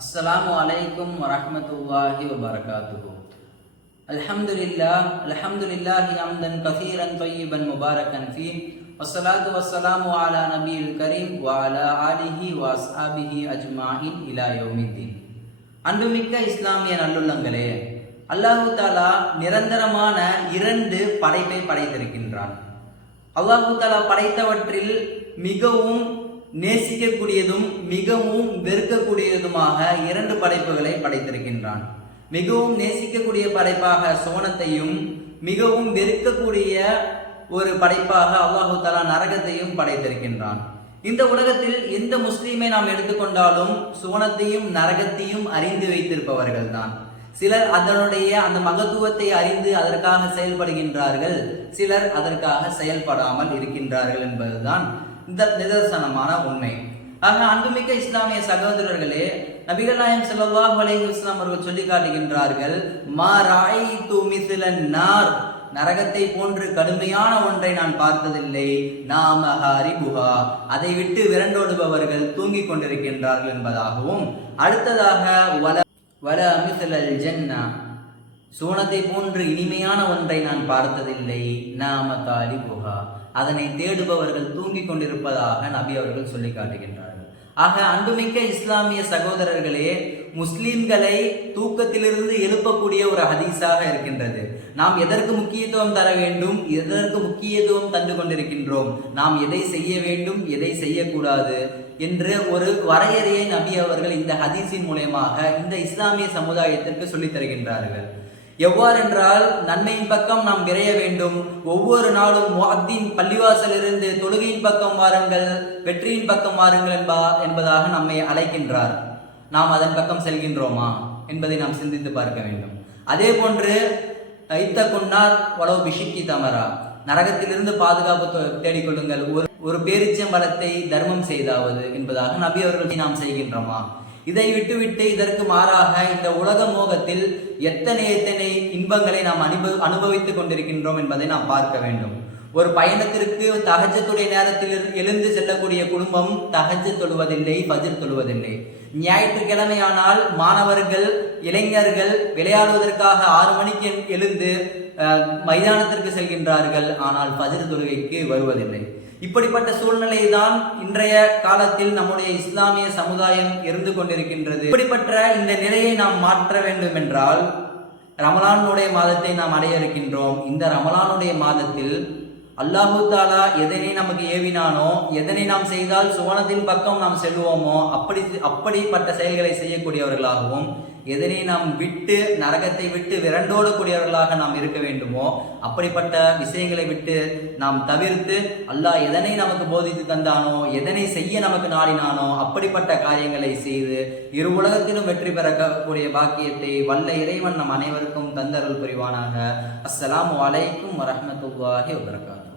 அஸ்ஸலாமு அலைக்கும் வரமத்துல்லாஹி வபரகாத்துஹு அல்ஹம்துலில்லா அல்ஹம்துலில்லாஹி அம்தன் கஸீரன் தொய்யிபன் முபாரக்கன் ஃபீ வஸ்ஸலாத்து வஸ்ஸலாமு அலா நபியில் கரீம் வாலா ஆலிஹி வாஸ்ஹாபிஹி அஜ்மாஹின் இலா யோமித்தீன் அன்புமிக்க இஸ்லாமிய நல்லுள்ளங்களே அல்லாஹு தாலா நிரந்தரமான இரண்டு படைப்பை படைத்திருக்கின்றான். அல்லாஹு தாலா படைத்தவற்றில் மிகவும் நேசிக்கக்கூடியதும் மிகவும் வெறுக்கக்கூடியதுமாக இரண்டு படைப்புகளை படைத்திருக்கின்றான். மிகவும் நேசிக்கக்கூடிய படைப்பாக சோனத்தையும் மிகவும் வெறுக்கக்கூடிய ஒரு படைப்பாக அல்லாஹு தலா நரகத்தையும் படைத்திருக்கின்றான். இந்த உலகத்தில் எந்த முஸ்லீமை நாம் எடுத்துக்கொண்டாலும் சுவனத்தையும் நரகத்தையும் அறிந்து வைத்திருப்பவர்கள் தான் சிலர் அதனுடைய அந்த மகத்துவத்தை அறிந்து அதற்காக செயல்படுகின்றார்கள் சிலர் அதற்காக செயல்படாமல் இருக்கின்றார்கள் என்பதுதான் நிதர்சனமான உண்மை. ஆக அன்புமிக்க இஸ்லாமிய சகோதரர்களே நபிகள் நாயம் அலைஹி இஸ்லாம் அவர்கள் சொல்லி காட்டுகின்றார்கள் மா ராய் துமிசில நார். நரகத்தை போன்று கடுமையான ஒன்றை நான் பார்த்ததில்லை. நாமஹாரி புகா அதை விட்டு விரண்டோடுபவர்கள் தூங்கிக் கொண்டிருக்கின்றார்கள் என்பதாகவும் அடுத்ததாக வல வல அமிசலல் ஜென்னா. சூனத்தை போன்று இனிமையான ஒன்றை நான் பார்த்ததில்லை. நாம காலி புகா அதனை தேடுபவர்கள் தூங்கிக் கொண்டிருப்பதாக நபி அவர்கள் சொல்லி காட்டுகின்றார்கள். ஆக அன்புமிக்க இஸ்லாமிய சகோதரர்களே முஸ்லிம்களை தூக்கத்திலிருந்து எழுப்பக்கூடிய ஒரு ஹதீஸாக இருக்கின்றது. நாம் எதற்கு முக்கியத்துவம் தர வேண்டும்? எதற்கு முக்கியத்துவம் தந்து கொண்டிருக்கின்றோம்? நாம் எதை செய்ய வேண்டும்? எதை செய்யக்கூடாது? என்று ஒரு வரையறையை நபி அவர்கள் இந்த ஹதீஸின் மூலயமாக இந்த இஸ்லாமிய சமுதாயத்திற்கு சொல்லித் தருகின்றார்கள். எவ்வாறென்றால் நன்மையின் பக்கம் நாம் விரைய வேண்டும். ஒவ்வொரு நாளும் முஅத்தின் பள்ளிவாசலிருந்து தொழுகையின் பக்கம் வாருங்கள் வெற்றியின் பக்கம் வாருங்கள் என்பா என்பதாக நம்மை அழைக்கின்றார். நாம் அதன் பக்கம் செல்கின்றோமா என்பதை நாம் சிந்தித்து பார்க்க வேண்டும். அதே போன்று தைத்த கொண்டார் வளவு பிஷிக்கி தமரா. நரகத்திலிருந்து பாதுகாப்பு தொ- தேடிக்கொள்ளுங்கள் ஒரு ஒரு பேரிச்சம்பளத்தை தர்மம் செய்தாவது என்பதாக நபி அவர்களை நாம் செய்கின்றோமா? இதை விட்டுவிட்டு இதற்கு மாறாக இந்த உலக மோகத்தில் எத்தனை எத்தனை இன்பங்களை நாம் அனுப அனுபவித்துக் கொண்டிருக்கின்றோம் என்பதை நாம் பார்க்க வேண்டும். ஒரு பயணத்திற்கு தகஜத்துடைய நேரத்தில் இரு- எழுந்து செல்லக்கூடிய குடும்பம் தகஜ தொழுவதில்லை பஜிர் தொழுவதில்லை. ஞாயிற்றுக்கிழமையானால் மாணவர்கள் இளைஞர்கள் விளையாடுவதற்காக ஆறு மணிக்கு எழுந்து அஹ், மைதானத்திற்கு செல்கின்றார்கள். ஆனால் பஜிர் தொழுகைக்கு வருவதில்லை. இப்படிப்பட்ட சூழ்நிலை தான் இன்றைய காலத்தில் நம்முடைய இஸ்லாமிய சமுதாயம் இருந்து கொண்டிருக்கின்றது. இப்படிப்பட்ட இந்த நிலையை நாம் மாற்ற வேண்டும் என்றால் ரமலானுடைய மாதத்தை நாம் அடைய இருக்கின்றோம் இந்த ரமலானுடைய மாதத்தில் அல்லாஹு தாலா எதனை நமக்கு ஏவினானோ எதனை நாம் செய்தால் சுவனத்தின் பக்கம் நாம் செல்வோமோ அப்படி அப்படிப்பட்ட செயல்களை செய்யக்கூடியவர்களாகவும் எதனை நாம் விட்டு நரகத்தை விட்டு விரண்டோடக்கூடியவர்களாக நாம் இருக்க வேண்டுமோ அப்படிப்பட்ட விஷயங்களை விட்டு நாம் தவிர்த்து அல்லாஹ் எதனை நமக்கு போதித்து தந்தானோ எதனை செய்ய நமக்கு நாடினானோ அப்படிப்பட்ட காரியங்களை செய்து இரு உலகத்திலும் வெற்றி பெறக்கூடிய பாக்கியத்தை வல்ல இறைவன் நம் அனைவருக்கும் தந்தருள் புரிவானாக. அஸ்லாம் அலைக்கும் வரஹ்மத்துல்லாஹி வபரகாத்துஹு.